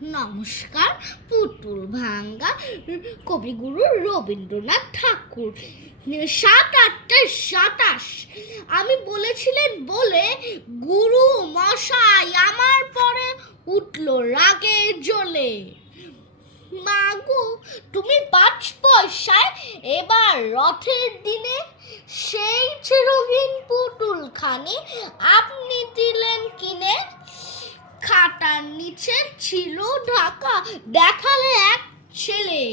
নমস্কার। পুতুল ভাঙ্গা কবিগুরু রবীন্দ্রনাথ ঠাকুর ৭-৮-২৭ আমি বলেছিলেন বলে গুরু মশাই আমার পরে উঠল রাগে জ্বলে। মাগো তুমি ৫ পয়সায় এবার রথের দিনে সেই চিরহীন পুতুল খানি আপনি দিলেন কিনে। খাটার নিচে ছিল ঢাকা দেখালে এক ছেলে,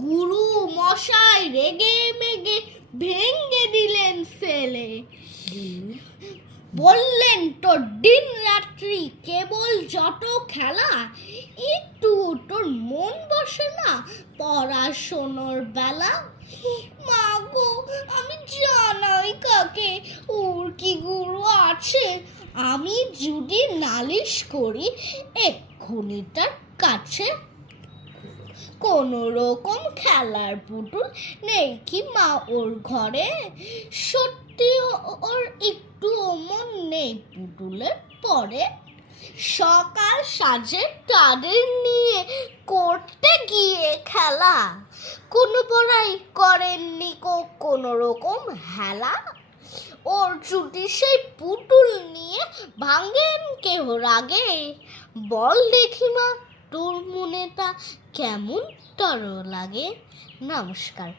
গুরু মশাই রেগে মেগে ভেঙ্গে দিলেন ফেলে। বললেন তোর দিন রাত্রি কেবল যত খেলা, একটু তোর মন বসে না পড়াশোনার বেলা। মাগো আমি জানাই কাকে ওর কি গুরু আছে, আমি যদি নালিশ করি এক্ষুনি তার কাছে। কোন রকম খেলার পুতুল নেই কি মা ওর ঘরে, সত্যি ওর একটু মন নেই পুতুলের পরে। সকাল সাজে তাদের নিয়ে করতে গিয়ে খেলা, কোনো পড়াই করেননি কোনো রকম হেলা। ওর যদি সেই পুতুল নিয়ে ভাঙেন কেহ রাগে, বল দেখি মা তোর মনেটা কেমন তর লাগে। নমস্কার।